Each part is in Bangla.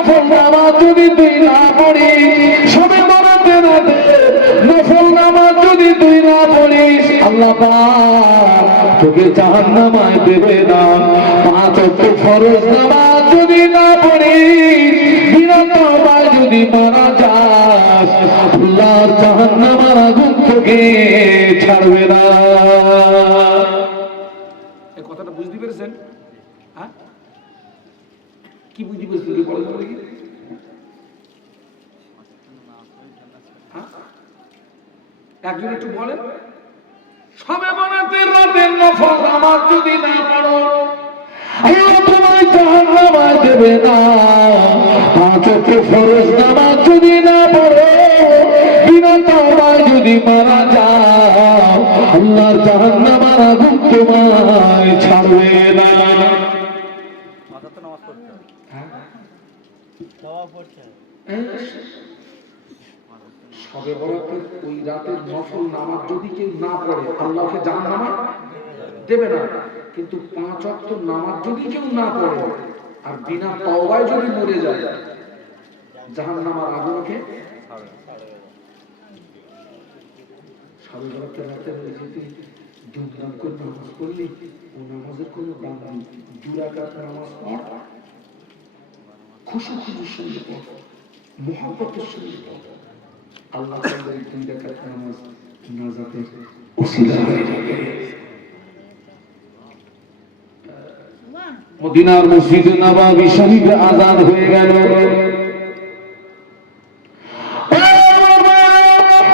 নফল নামাজ যদি তুই না পড়িস, সবে বরাতে রাতে নফল নামাজ যদি তুই না পড়িস, আল্লাহ পাক তোকে জাহান্নামায় দেবে না। 5 ওয়াক্ত ফরজ নামাজ যদি না পড়িস, বিনা তওবায় যদি মারা যাস, আল্লাহর জাহান্নামের আগুন তোকে ছাড়বে না। এই কথাটা বুঝতে পেরেছেন? হ্যাঁ, কি বুঝতে পেরেছেন? কি বলেন দেখি? একজন একটু বলেন। সবে বরাতের রাতের নফল নামাজ যদি না পড়ো, আল্লাহ তোমায় জাহান্নামায় দেবে না। 5 ওয়াক্ত ফরজ নামাজ যদি না পড়ো, বিনা তওবায় যদি মারা যাও, আল্লাহর জাহান্নামের আগুন তোমায় ছাড়বে না। সবে বরাতের ওই রাতের নফল নামাজ যদি কেউ না পড়ে, আল্লাহকে জাহান্নামে দেবে না। কিন্তু 5 ওয়াক্ত নামাজ যদি কেউ না পড়ে আর বিনা তওবায় যদি মরে যায়, জাহান্নামের আগুনকে সবে বরাতের রাতে যদি ধুমধাম করে নামাজ পড়লি, ও নামাজের কোনো দাম নেই। 2 রাকাত নামাজ পড়, খুশি খুশির সঙ্গে পড়, মুহাব্বতের সঙ্গে পড়, আল্লাহ তাআলার 2 রাকাত নামাজ নাজাতের ওসিলা হয়ে যাবে। মদিনার মসজিদ নববী শরীফে আযান হয়ে গেল।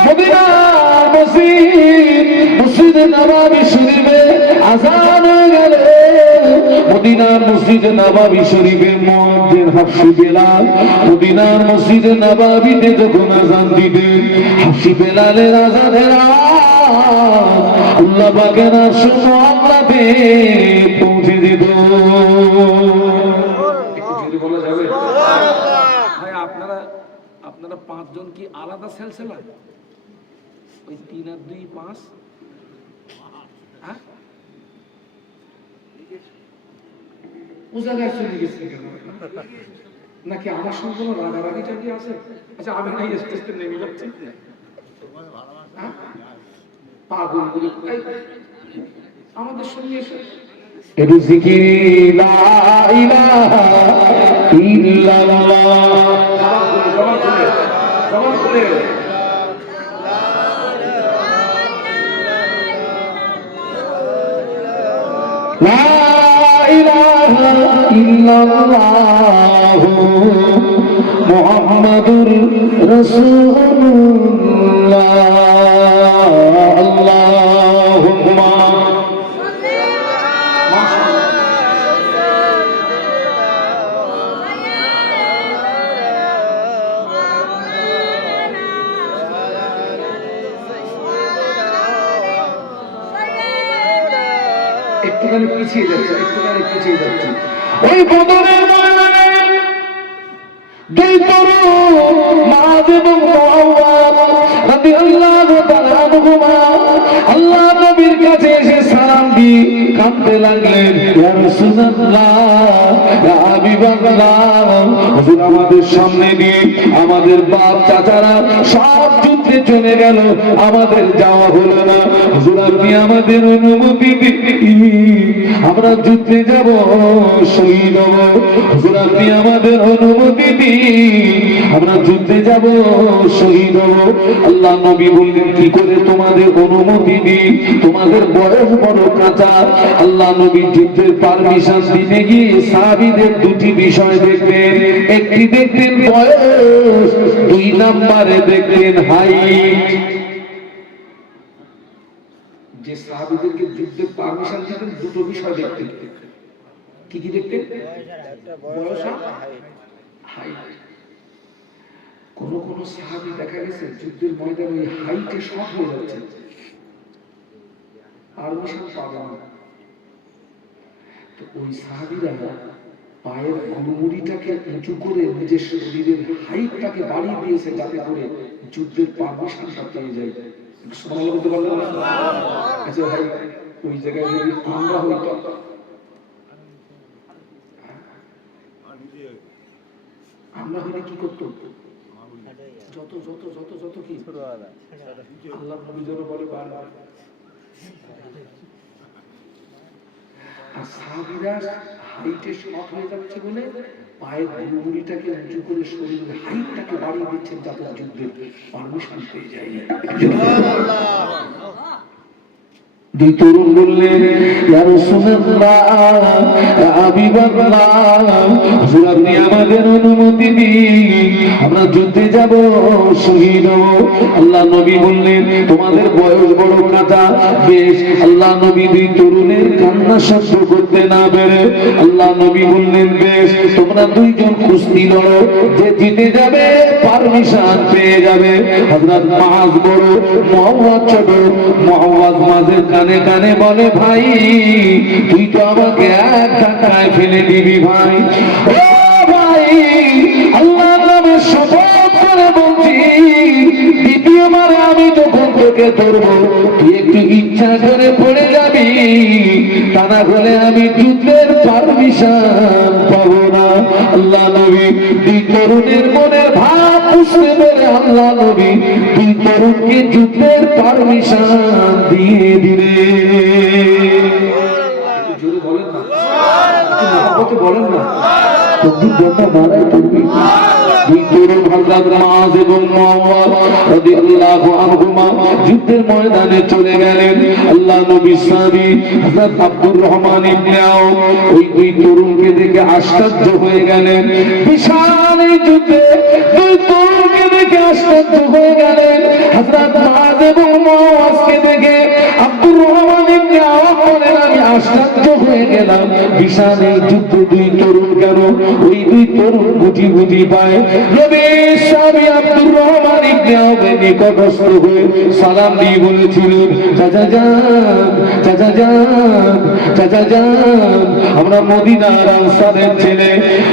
মদিনার মসজিদ নববী শরীফে আযান হয়ে গেল। মদিনার মসজিদ নববী শরীফের মুয়াজ্জিন হাফসি বেলাল মদিনার মসজিদ নববীতে যখন আযান দিতেন, হাফসি বেলালের আযানের আওয়াজ আল্লাহ পাকের আরশে মুআল্লাতে পৌঁছে যেত। যদি বলা যাবে ভাই, আপনারা 5 জন কি আলাদা সেলসেলা? ওই 3 আর 2 5, হ্যাঁ, ও জায়গায় চলে গেছে কেন? নাকি আমার সঙ্গে কোনো রাগারাগিটা কি আছে? আচ্ছা, আমি নাই স্টেজে নেমে যাচ্ছি, পাগলগুলো আমাদের সঙ্গে এসে একটু জিকির লা ইলাহা ইল্লাল্লাহ, জবান খুলে লা ইলাহা ইল্লাল্লাহ মুহাম্মাদুর রাসূলুল্লাহ। আল্লাহুম্মা একটুখানি পিছিয়ে যাচ্ছে। ওই বদরের ময়দানে 2 তরুণ মাআজ এবং মুআওয়াজ রাদিয়াল্লাহু তাআলা আনহুমা আল্লাহ নবীর কাছে এসে সালাম দিয়ে কাঁদতে লাগলেন, ইয়া রাসূলুল্লাহ, ইয়া হাবিবাল্লাহ, হুজুর আমাদের সামনে দিয়ে আমাদের বাপ চাচারা সব যুদ্ধে চলে গেল, আমাদের যাওয়া হলো না। হুজুর আপনি আমাদের অনুমতি দিন, আমরা যুদ্ধে যাব, শহীদ হব। হুজুর আপনি আমাদের অনুমতি দিন, আমরা যুদ্ধে যাব, শহীদ হব। আল্লাহ নবী বললেন, কি করে তোমাদের অনুমতি দিই, তোমাদের বয়স বড় কাঁচা। আল্লাহ নবী যুদ্ধের পারমিশন দিতে গিয়ে সাহাবীদের 2টি বিষয় দেখতেন। একটি দেখতেন বয়স, 2 নম্বরে দেখতেন হাইট। যে সাহাবীদেরকে যুদ্ধের পারমিশন দিতেন, 2টো বিষয় দেখতেন। কি কি দেখতেন? বয়স আর হাইট। কোন সাহাবী দেখা গেছে যুদ্ধের ময়দানে ওই হাইটে শর্ট হয়ে যাচ্ছে, পারমিশন পাবে না। তো ওই সাহাবীরা পায়ের আঙুলটাকে উঁচু করে নিজের শরীরের হাইটটাকে বাড়িয়ে দিয়েছে, যাতে করে যুদ্ধের পারমিশনটা পেয়ে যায়। সুবহানাল্লাহ বলতে পারলেন না? আচ্ছা ভাই, ওই জায়গায় যদি আমরা হইতো, আমরা হলে কি করতো? যত যত যত যত কি আল্লাহ নবী যেন বলে বারবার। আর সাহাবীরা হাইটে শর্ট হয়ে যাচ্ছে বলে পায়ের গুড়গুড়িটাকে উঁচু করে শরীরের হাইটটাকে বাড়িয়ে দিচ্ছেন যাতে যুদ্ধের পারমিশন পেয়ে যায়। দুই তরুণ বললেন, ইয়া রাসূলুল্লাহ, ইয়া হাবিবাল্লাহ, হুজুর আপনি আমাদের অনুমতি দিন, আমরা যুদ্ধে যাব, শহীদ হব। আল্লাহ নবী বললেন, তোমাদের বয়স বড় কাঁচা, বেশ। আল্লাহ নবী দুই তরুণের কান্না শব্দ করতে না পেরে আল্লাহ নবী বললেন, বেশ, তোমরা দুইজন কুস্তি লড়ো, যে জিতে যাবে পারমিশন পেয়ে যাবে। হযরত মুআজ বড়, মুআওয়াজ ছোট। মুআওয়াজ মাঝে কানে কানে বলে, ভাই তুই তো আমাকে এক ধাক্কায় ফেলে দিবি ভাই। ও ভাই, আল্লাহর নামে শপথ করে বলছি, দ্বিতীয়বারে আমি যখন তোকে ধরবো তুই একটু ইচ্ছা করে পড়ে যাবি, তা না হলে আমি যুদ্ধের পারমিশন পাবো না। আল্লাহ নবী দুই তরুণের মনের ভাব বুঝতে পেরে আল্লাহ নবী দুই তরুণকে যুদ্ধের পারমিশন দিয়ে দিলেন। জোরে বলেন না, মহব্বতে বলেন না। তকবীর জন্য নারায়ে তাকবীর। দুই তরুণ হযরত মুআজ এবং মুআওয়াজ রাদিয়াল্লাহু আনহুমা যুদ্ধের ময়দানে চলে গেলেন। আল্লাহ নবীর সাহাবী হযরত আব্দুর রহমান ইবনে আওফ ওই দুই তরুণকে দেখে আশ্চর্য হয়ে গেলেন। বিশাল এই যুদ্ধে দুই তরুণকে দেখে আশ্চর্য হয়ে গেলেন। হযরত মুআজ এবং মুআওয়াজকে দেখে আব্দুর রহমান ইবনে আওফ বলেন, আমি আশ্চর্য হয়ে গেলাম, বিশাল এই যুদ্ধে দুই তরুণ কেন? ওই দুই তরুণ গুটি গুটি পায় নবীর সাহাবী আব্দুর রহমান ইবনে আওফের নিকটস্থ হয়ে সালাম দিয়ে বলেছিলেন, চাচা যান, চাচা যান, চাচা যান, আমরা মদিনার আনসারের ছেলে।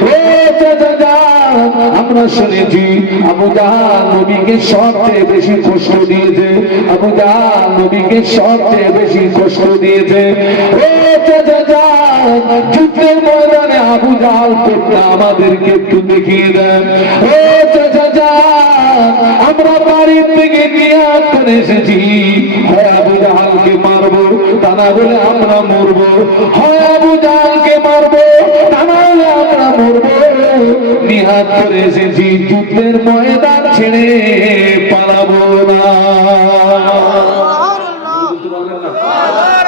ও চাচা যান, আমরা শুনেছি আবু জাহল নবীকে সবচেয়ে বেশি কষ্ট দিয়েছে, আবু জাহল নবীকে সবচেয়ে বেশি কষ্ট দিয়েছে। ও চাচা যান, যুদ্ধের ময়দানে আবু জাহল কোনটা আমাদেরকে একটু দেখিয়ে দেন। ও চাচা যান, আমরা বাড়ির থেকে নিয়াত করে এসেছি, হয় আবু জাহলকে মারবো, তা না হলে আমরা মরবো, হয় আবু জাহলকে মারবো, তা না হলে আমরা মরবো। নিয়াত করে এসেছি, যুদ্ধের ময়দান ছেড়ে পালাবো না। বলতে পারলেন না,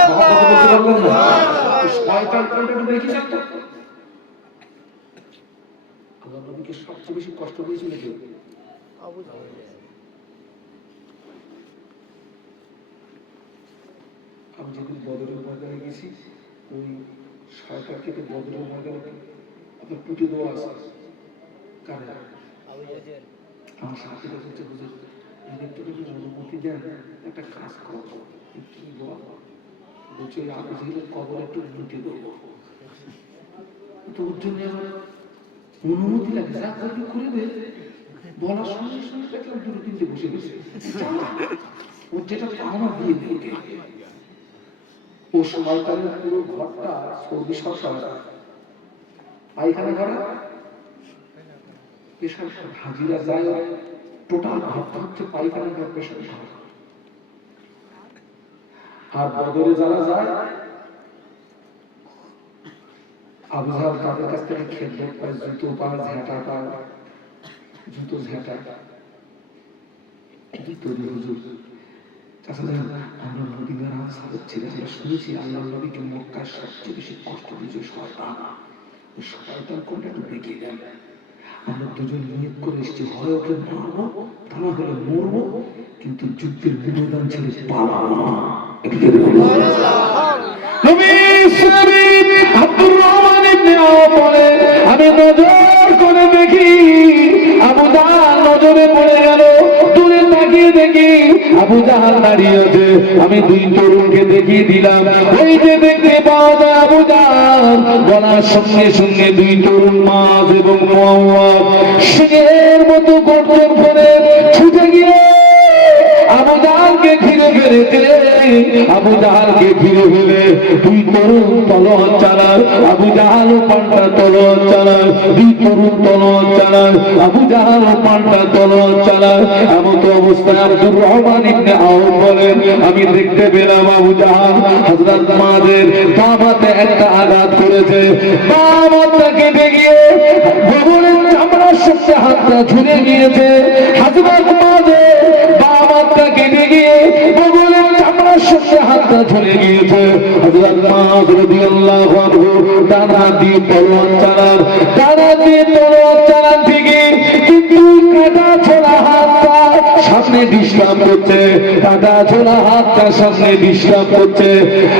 মহব্বতে বলতে পারলেন না। শয়তান কোনটা একটু দেখিয়েছেন তো? আল্লাহ নবীকে সবচেয়ে বেশি কষ্ট দিয়েছিল কে? আবু জাহল। আমি যেদিন বদরের ময়দানে গেছি, ওই সরকারকে তো বদরের ময়দানে আপনার পুঁতে দেওয়া আছে। কারণ আমার সাথে হচ্ছে, হুজুর একটু অনুমতি দেন, একটা কাজ করবো। কি বল? বলছে আবু জাহলের কবর একটু মুটে দেবো, তো ওর জন্য আমার অনুমতি লাগে, যা করবি করে দে। বলার সঙ্গে সঙ্গে দেখলাম দুটো তিনটে বসে গেছে, ওর যেটা পাওনা দিয়ে দেবে। ও সরকারের পুরো ঘরটা সৌদি সরকার পায়খানা ঘরে পেশার হাজিরা যায়, টোটাল ঘরটা হচ্ছে পায়খানা ঘর, পেশার ঘর। আর বদরে যারা যায়, আবু জাহল তাদের কাছ থেকে খেদমত পায়, জুতো পায়, ঝেঁটা পায়, জুতো ঝেঁটা। হুজুর চাচা যান, আমরা মদিনার আনসারের ছেলে, আমরা শুনেছি আল্লাহ নবীকে মক্কায় সবচেয়ে বেশি কষ্ট দিয়েছে শয়তান। শয়তান কোনটা একটু দেখিয়ে দেন। আমরা দুজন নিয়ত করে এসেছি, হয় ওকে মারবো, তা না হলে মরবো, কিন্তু যুদ্ধের ময়দান ছেড়ে পালাবো না। আব্দুর রহমান ইবনে আওফ বলে, আমি নজর করে দেখি আবু জাহল নজরে পড়ে গেল। দূরে তাকিয়ে দেখি আবু জাহল দাঁড়িয়ে আছে। আমি দুই তরুণকে দেখিয়ে দিলাম, ওই যে দেখতে পাওয়া যায় আবু জাহল। বলার সঙ্গে সঙ্গে দুই তরুণ মুআজ এবং মুআওয়াজ সিংহের মতো গর্জন করে ছুটে গিয়ে আবু জাহলকে ঘিরে ফেলেছে। আবু জাহালকে ঘিরে ফেলে দুই তরুণ তলোয়ার চালান, আবু জাহাল পাল্টা তলোয়ার চালান, দুই তরুণ তলোয়ার চালান, আবু জাহাল পাল্টা তলোয়ার চালান। এমন অবস্থায় আব্দুর রহমান ইবনে আউফ বলেন, আমি দেখতে পেলাম আবু জাহাল হযরত মুআযের বামাতে একটা আঘাত করেছে, বামাটা কেটে গিয়ে বগলের চামড়ার সাথে হাতটা ঝুলে গিয়েছে। হযরত মুআযের বামাটা কেটে গিয়ে বগলের চামড়ার সাথে হাতটা ঝুলে গিয়েছে। হযরত মুআয রাদিয়াল্লাহু আনহু ডানা দিয়ে তলোয়ার চালান, ডানা দিয়ে তলোয়ার চালান ঠিকই, কিন্তু কাটা ছোড়া হাতটা সামনে ডিস্টার্ব করছে, কাটা ছোড়া হাতটা সামনে ডিস্টার্ব করছে।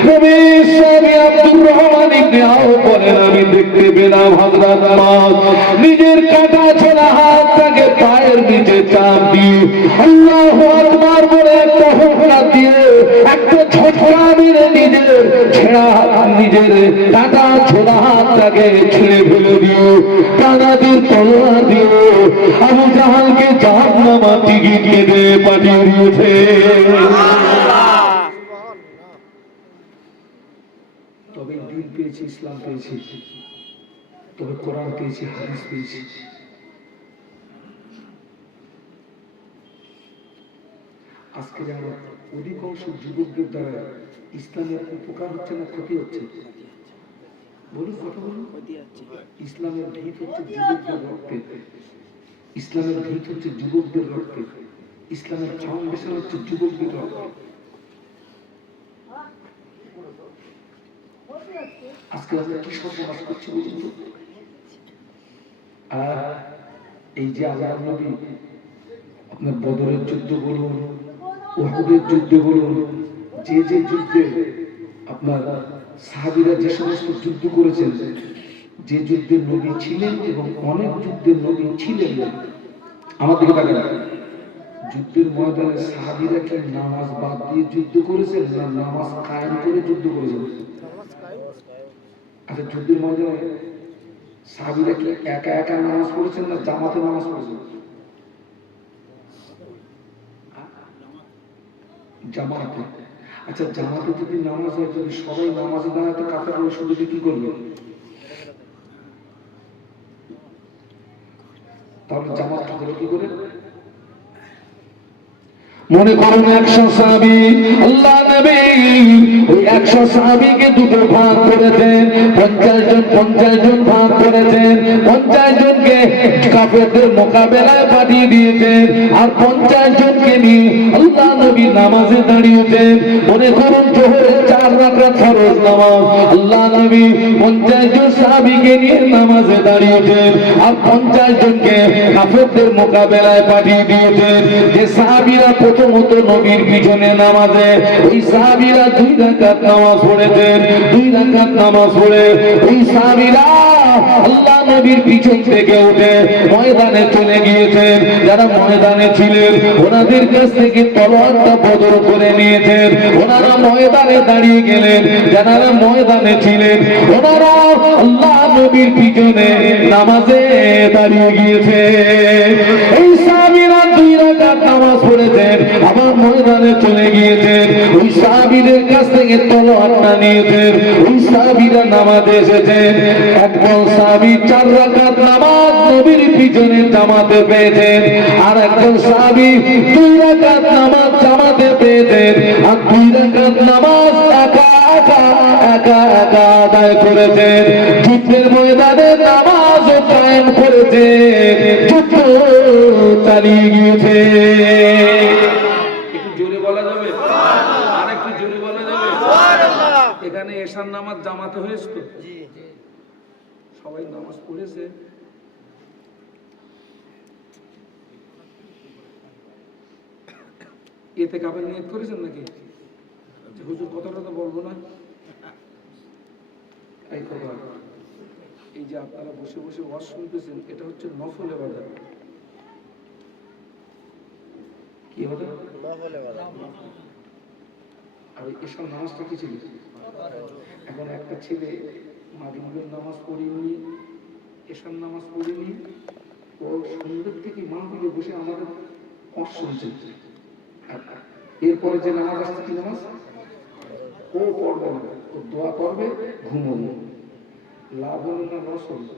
নবী সাহাবী আব্দুর রহমান ইবনে আউফ বলেন, আমি দেখতে পেলাম হযরত মুআয নিজের কাটা ছোড়া হাতটাকে পায়ের নিচে চাপ দিয়ে আল্লাহু আকবার বলে একটা হুক্কা দিয়ে একটা ঝটকা মেরে নিজের ছেঁড়া নিজের কাটা ছোড়া হাতটাকে ছেড়ে ফেলে দিও, কানা দিয়ে তলোয়ার দিও আবু জাহালকে জাহান্নামে টিকিট কেটে পাঠিয়ে দিয়েছে। তবে দিন পেয়েছি, ইসলাম পেয়েছি, তবে কোরআন পেয়েছি, হাদিস পেয়েছি। আজকে যেমন অধিকাংশ যুবকদের দ্বারা ইসলামের উপকার হচ্ছে না ক্ষতি হচ্ছে? বলুন, কথা বলুন। ইসলামের ভিত হচ্ছে যুবকদের রক্তে, ইসলামের ভিত হচ্ছে যুবকদের রক্তে, ইসলামের ফাউন্ডেশন হচ্ছে যুবকদের রক্তে। আজকে আমরা কি সর্বনাশ করছি বলুন তো? আর এই যে আল্লাহর নবী আপনার বদরের যুদ্ধ বলুন, উহুদের যুদ্ধ বলুন, যে যে যুদ্ধে আপনার সাহাবীরা যে সমস্ত যুদ্ধ করেছেন, যে যুদ্ধের নবী ছিলেন এবং অনেক যুদ্ধের নবী ছিলেন না, আমার দিকে তাকান। যুদ্ধের ময়দানে সাহাবীরা কি নামাজ বাদ দিয়ে যুদ্ধ করেছেন না নামাজ কায়েম করে যুদ্ধ করেছেন? আচ্ছা, যুদ্ধের ময়দানে সাহাবীরা কি একা একা নামাজ পড়েছেন না জামাতে নামাজ পড়েছেন? জামাতে। আচ্ছা, জামাতে যদি নামাজ হয়, যদি সবাই নামাজে দাঁড়ায় তো কাফের শুধু কি করবে? তাহলে জামাত হলো কি করে? মনে করুন 100 সাহাবী, আল্লাহ নবী ওই 100 সাহাবীকে দুটো ভাগ করেছেন, 50 জন ভাগ করেছেন, 50 জনকে কাফেরদের মোকাবেলায় পাঠিয়ে দিয়েছেন, আর 50 জনকে নিয়ে আল্লাহ নবী নামাজে দাঁড়িয়েছেন। মনে করুন জোহরের 4 রাকাত ফরজ নামাজ, আল্লাহ নবী 50 জন সাহাবীকে নিয়ে নামাজে দাঁড়িয়েছেন, আর 50 জনকে কাফেরদের মোকাবেলায় পাঠিয়ে দিয়েছেন। যে সাহাবীরা প্রথমত নবীর পিছনে নামাজে, ওই সাহাবীরা 2 রাকাত নামাজ পড়েছেন, 2 রাকাত নামাজ পড়ে ওই সাহাবীরা আল্লাহ নবীর পিছন থেকে উঠে ময়দানে চলে গিয়েছেন। যারা ময়দানে ছিলেন ওনাদের কাছ থেকে তলোয়ারটা বদল করে নিয়েছেন, ওনারা ময়দানে দাঁড়িয়ে গেলেন। যারা ময়দানে ছিলেন ওনারা আল্লাহ নবীর পিছনে নামাজে দাঁড়িয়ে গিয়েছে। এই সাহাবীরা 2 রাকাত নামাজ পড়েছেন, আবার ময়দানে চলে গিয়েছেন। ওই সাহাবীদের কাছ থেকে তলোয়ারটা নিয়েছেন, ওই সাহাবীরা নামাজে এসেছেন। একদল সাহাবী 4 রাকাত নামাজ নবীর পিছনে জামাতে পেয়েছেন, আর একজন সাহাবী 2 রাকাত নামাজ জামাতে পেয়েছেন, আর 2 রাকাত নামাজ একা একা আদায় করেছেন। যুদ্ধের ময়দানে নামাজও কায়েম করেছেন, যুদ্ধ চালিয়ে গিয়েছে। একটু জোরে বলা যাবে? আর একটু জোরে বলা যাবে? এখানে এশার নামাজ জামাতে হয়েছে তো, সবাই নামাজ পড়েছে। এতে কাপের নিয়ত করেছেন নাকি? হুজুর কথাটা তো বলবো না। এই কথা, এই যে আপনারা বসে বসে ওয়াজ শুনতেছেন, এটা হচ্ছে নফল ইবাদত। কি ইবাদত? নফল ইবাদত। আর এসব নামাজটা কি ছিল? এখন একটা ছেলে মাগরিবের নামাজ পড়েনি, এসব নামাজ পড়েনি, ও সন্ধ্যের থেকে মাহফিলে বসে আমাদের ওয়াজ শুনছে। এরপরে যে নামাজ আসছে কি নামাজ? ও পড়বে না, ও দোয়া করবে, ঘুমোবে। লাভ হলো না লস হলো?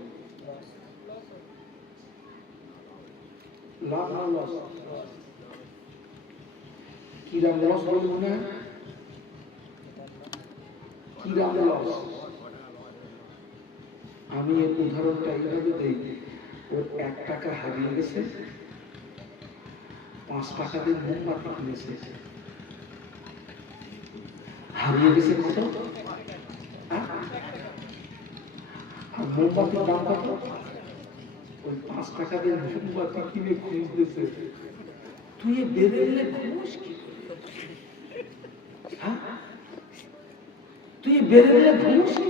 লাভ না লস? কিরাম লস বলবো না, কিরাম লস। আমি এর উদাহরণটা এইভাবে দেই, ওর 1 টাকা হারিয়ে গেছে, 5 টাকা দিয়ে মোমবাতি কিনেছে। হারিয়ে গেছে কত? আর মোমবাতির দাম কত? ওই 5 টাকা দিয়ে মোমবাতি কিনে খুঁজতেছে। তুই বেরোলে ঘুষ কি? তুই বেরোলে ঘুষ কি?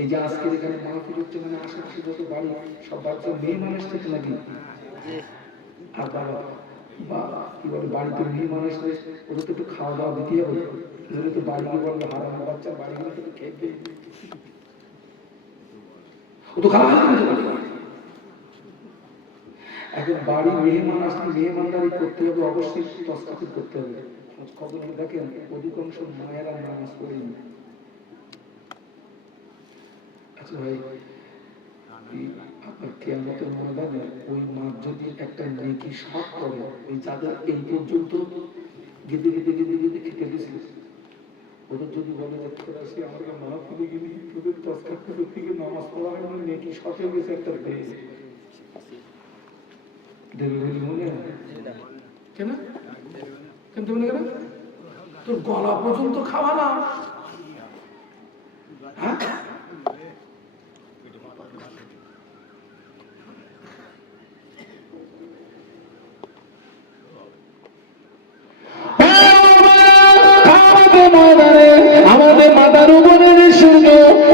এই যে আজকের এখানে মাহফিল হচ্ছে, মানে আশেপাশে যত বাড়ি সব বাচ্চা মেয়ে মানুষ থেকে নাকি, আর বাবা বা কি বলে বাড়িতে মেয়ে মানুষ, ওদের তো একটু খাওয়া দাওয়া দিতে হবে। ওদের তো বাড়ি গিয়ে বলবে হারানো বাচ্চার বাড়িগুলো তো খেয়ে ও তো খাওয়া এখন বাড়ি মেহমান আসলে মেহমানদারি করতে হবে, অবশ্যই তসকাফি করতে হবে। খবর দেখেন অধিকাংশ মায়েরা নামাজ পড়েনি। আচ্ছা ভাই, আপনার কিয়ামতের ময়দানে ওই মা যদি একটা নেকি সৎ করে, ওই যাদের এই পর্যন্ত গেঁদে গেঁদে গেঁদে গেঁদে খেতে গেছিল, ওদের যদি বলে যে তোরা সে আমাকে মাহফিলে গেলি, তোদের তসকাফি করতে গিয়ে নামাজ পড়া হয় না, নেকি সৎ হয়ে গেছে, একটা দেয় দেবে বলে মনে হয় কেন? কেন দেবে না? কেন? তোর গলা পর্যন্ত খাওয়া না, হ্যাঁ? আমাদের মাথার উপরে যে সূর্য,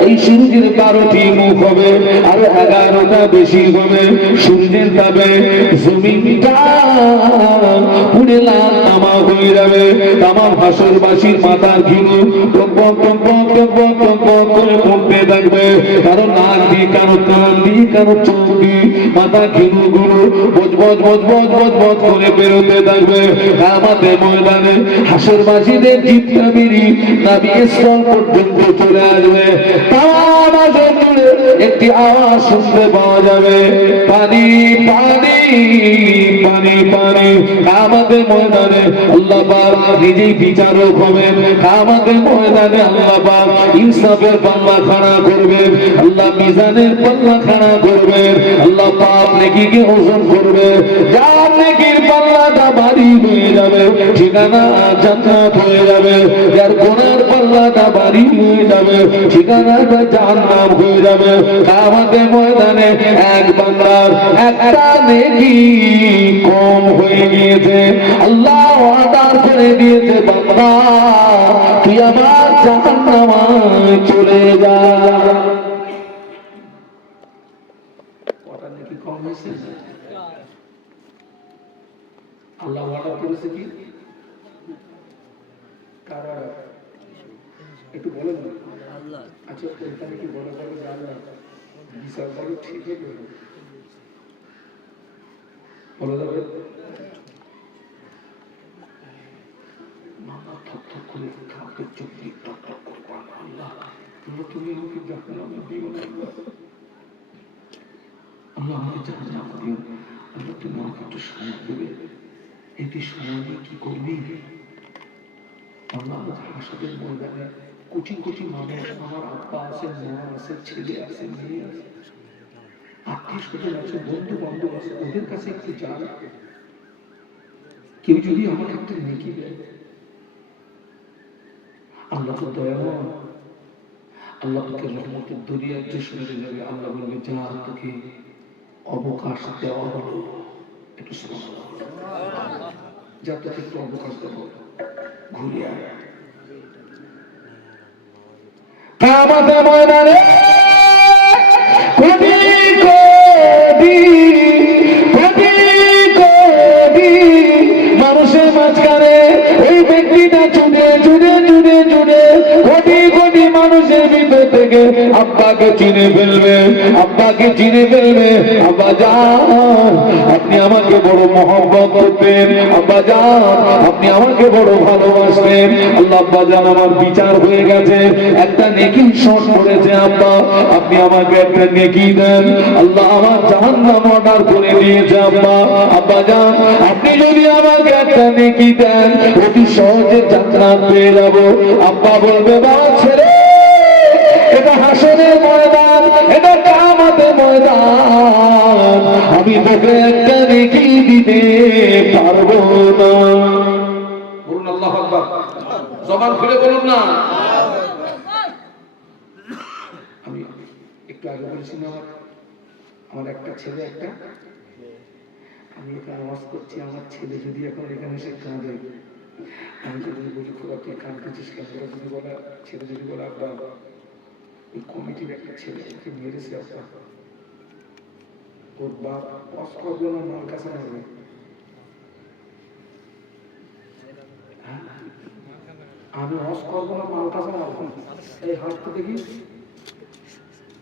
এই সূর্যের 12টি মুখ হবে, আরো 11টা বেশি হবে। সূর্যের তাপে জমিনটা পুড়ে লাল তামা হয়ে যাবে। তামা ভাসরবাসীর মাথার ঘিরু টকবক টকবক টকবক টকবক করে পড়তে থাকবে। কারো নাক দিয়ে, কারো কান দিয়ে, কারো চোখ দিয়ে মাথা ঘিরু গুলো বজবজ বজবজ বজবজ করে বেরোতে থাকবে। কিয়ামতের ময়দানে হাসরবাসীদের জিতটা বেরি নবী স্থল পর্যন্ত চলে আসবে। একটি আওয়াজ শুনতে পাওয়া যাবে, পানি পানি পানি পানি। কিয়ামতের ময়দানে আল্লাহ পাক নিজেই বিচারক হবেন। কিয়ামতের ময়দানে আল্লাহ পাক ইনসাফের পাল্লা খাড়া করবেন, আল্লাহ মিজানের পাল্লা খাড়া করবেন। আল্লাহ পাক নেকিকে ওজন করবে, যার নেকির পাল্লাটা ভারী হয়ে যাবে ঠিকানা জান্নাত হয়ে যাবে, যার গুনার পাল্লাটা ভারী হয়ে যাবে ঠিকানাটা জাহান্নাম হয়ে যাবে। কিয়ামতের ময়দানে এক বান্দার একটা নেকি কম হয়ে গিয়েছে, আল্লাহ অর্ডার করে দিয়েছে, বান্দা তুই আমার জাহান্নামে চলে যা। কটা নেকি কম হয়েছে? আল্লাহ অর্ডার করেছে কি? কারা একটু বলেন না? আচ্ছা ওইখানে কি বলে বলে জানলাম বিচার বলে ঠিক হয়ে গেল বলে যাবে মাথা থক থক করে খাপের চোখ দিয়ে টক টক করবো। আল্লাহ তুমি আমাকে জাহান্নামে দিও না, আল্লাহ আমাকে জাহান্নামে দিও। আল্লাহ তুমি আমাকে একটু সময় দেবে, এটি সময় দিয়ে কি করবি? আল্লাহ হাসরের ময়দানে কোটি কোটি মানুষ, আমার আব্বা আছে, মা আছে, ছেলে আছে, মেয়ে আছে, আত্মীয় স্বজন আছে, বন্ধু বান্ধব আছে, ওদের কাছে একটু যান, কেউ যদি আমাকে একটা নেকি দেয়, আল্লাহ তো দয়াময়, আল্লাহ তোকে রহমতের দরিয়ায় যে শুনে যাবে। আল্লাহ বলবে যা তোকে অবকাশ দেওয়া হলো, একটু যা তোকে একটু অবকাশ দেওয়া হলো, ঘুরে আয়। কিয়ামতের ময়দানে কোটি কোটি কোটি কোটি মানুষের মাঝখানে ওই ব্যক্তিটা ছুটে ছুটে ছুটে ছুটে কোটি কোটি মানুষের ভিতর থেকে আব্বাকে চিনে ফেলবে, আব্বাকে চিনে ফেলবে। আব্বা যান, আপনি আমাকে বড় মহব্বত করতেন, আব্বা যান আপনি আমাকে বড় ভালোবাসতেন। আল্লাহ আব্বা যান আমার বিচার হয়ে গেছে, একটা নেকি শর্ট পড়েছে, আব্বা আপনি আমাকে একটা নেকি দেন। আল্লাহ আমার জাহান্নাম অর্ডার করে দিয়েছে, আব্বা আব্বা যান আপনি যদি আমাকে একটা নেকি দেন অতি সহজে জান্নাত পেয়ে যাব। আব্বা বলবে বাবা ছেলে, এটা হাসরের ময়দান, এটা কিয়ামতের ময়দান, আমি তোকে একটা নেকি দিতে পারবো না। বলুন আল্লাহু আকবার, জবান খুলে বলুন না। আমি একটু আগে বলেছিলাম আমার একটা ছেলে একটা, আমি এখানে ওয়াজ করছি, আমার ছেলে যদি এখন এখানে এসে কাঁদে, আমি যদি বলি খোদা তুই কাঁদতেছিস কেন, ওরা যদি বলে, ছেলে যদি বলে আব্বা এই কমিটির একটা ছেলে ওকে মেরেছে, আব্বা ওর বাপ ওয়াজ করবে না, মার কাছে মারবে, আমি ওয়াজ করবো না, মার কাছে মারবো, এই হাত তো দেখি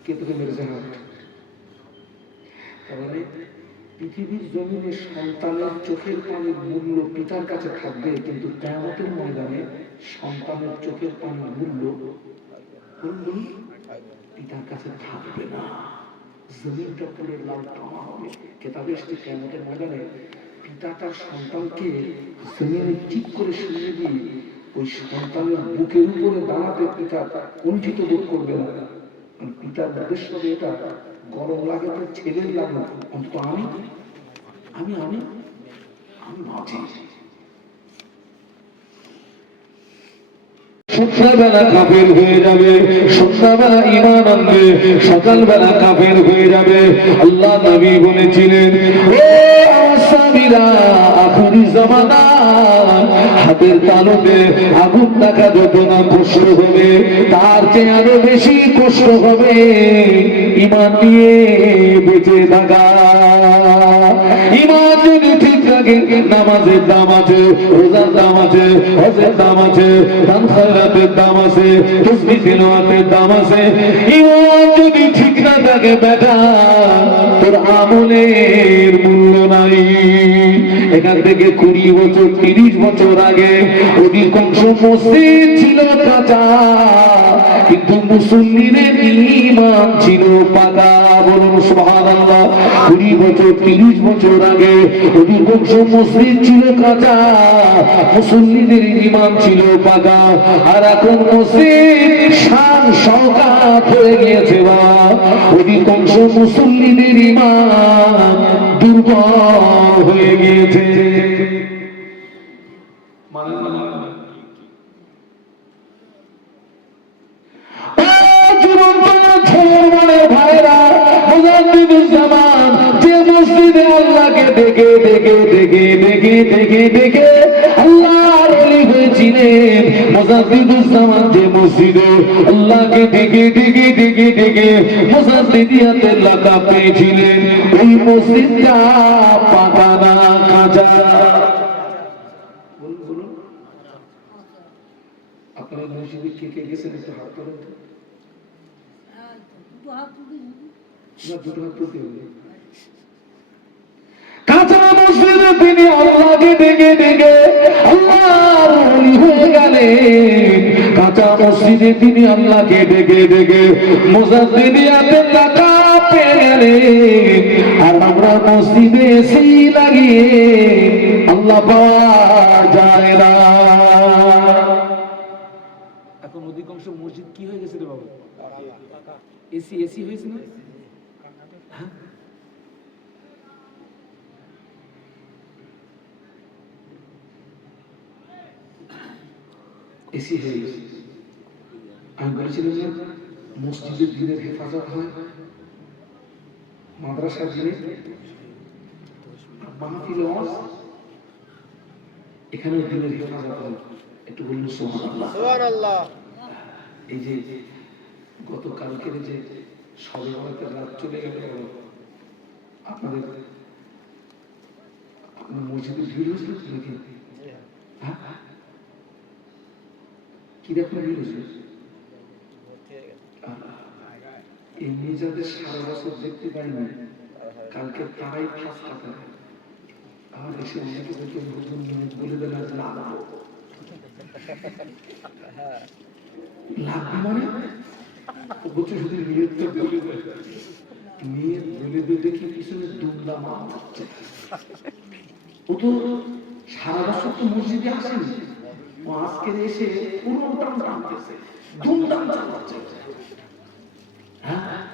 কে তোকে মেরেছে হাত। তাহলে পৃথিবীর জমিনে সন্তানের চোখের পানির মূল্য পিতার কাছে থাকবে, কিন্তু কিয়ামতের ময়দানে সন্তানের চোখের পানির মূল্য পিতার কাছে থাকবে না। জমিনটা পুরো লাল টানা হবে। কেতাবে এসেছে কিয়ামতের ময়দানে পিতা তার সন্তানকে জমিনে ঠিক করে শুনিয়ে দিয়ে ওই সন্তানের বুকের উপরে দাঁড়াতে পিতা কুণ্ঠিত বোধ করবে না। পিতার উদ্দেশ্য হবে এটা, গরম লাগে তো ছেলের লাগুক, অন্তত আমি আমি আমি আমি বাঁচি। সন্ধ্যাবেলা কাফের হয়ে যাবে, সন্ধ্যাবেলা ঈমান আনবে, সকালবেলা কাফের হয়ে যাবে। আল্লাহ নবী বলেছিলেন, ও আসামিরা আখিরি জামানা হাতের তালুতে আগুন থাকা যত না কষ্ট হবে, তার চেয়ে আরো বেশি কষ্ট হবে ঈমান নিয়ে বেঁচে থাকা। ঈমান যদি ঠিক থাকে, নামাজের দাম আছে, রোজার দাম আছে, হজের দাম আছে, দান খয়রাতের দাম আছে, তাসবিহ তিলাওয়াতের দাম আছে। ঈমান যদি ঠিক না থাকে বেটা, তোর আমলের মূল্য নাই। এখান থেকে 20 বছর 30 বছর আগে অধিকাংশ মসজিদ ছিল কাঁচা, কিন্তু মুসল্লিদের ঈমান ছিল পাকা। বলুন সুবহানাল্লাহ। 20 বছর 30 বছর আগে অধিকাংশ মসজিদ ছিল কাঁচা, মুসল্লিদের ঈমান ছিল পাকা। আর এখন মসজিদ শান শওকাত হয়ে গিয়েছে, বা অধিকাংশ মুসল্লিদের ঈমান দুর্বল হয়ে গিয়েছে। যে মসজিদে আল্লাহকে দেখে দেখে দেখে দেখে দেখে দেখে আল্লাহর ওলি হয়েছিলেন, মুজাদ্দিদুজ্জামান যে মসজিদে আল্লাহকে দেখে দেখে দেখে দেখে মুজাদ্দিদিয়াতের লাকাব পেয়েছিলেন, ওই মসজিদটা পাকা না কাঁচা? আপনার মসজিদে কে কে গেছেন একটু হাত তোলেন তো। না, দুটো হাত তুলতে হবে। কাঁচা মসজিদে তিনি আল্লাহকে দেখে দেখে আল্লাহর ওলি হয়ে গেলেন। কাঁচা মসজিদে তিনি আল্লাহকে দেখে দেখে মুজাদ্দিদিয়াতের লাকাব পেয়ে গেলেন। আর আমরা মসজিদে এসি লাগিয়ে আল্লাহ পাওয়া যায় না। এখন অধিকাংশ মসজিদ কি হয়ে গেছে রে বাবু? এসি এসি হয়েছে না? এসি হয়ে গেছে। আমি বলেছিলাম যে মসজিদের দিনের হেফাজত হয়, মাদ্রাসার দিনে মাহফিল ওয়াজ, এখানে দিনের হেফাজত হয়। একটু বলুন সুবহানাল্লাহ। এই যে গতকালকের যে শবে বরাতের রাত চলে গেল, আপনাদের আপনার মসজিদে ভিড় হয়েছিল নাকি? হ্যাঁ, কি দেখুন ভিড় হয়েছিল? এমনি যাদের সারা বছর দেখতে পাইনি কালকে তারাই ফার্স্ট কাটা আর এসে অনেকে বলতে হুজুর নিয়ত বলে দেন আজ লাভ লাভ মানে বলছে শুধু নিয়তটা বলে দেয় নিয়ত বলে দিয়ে দেখি পিছনে দুমদাম হচ্ছে ও তো সারা বছর তো মসজিদে আসেনি ও আজকে এসে পুরো টান টানতেছে ধুমধাম চালাচ্ছে হ্যাঁ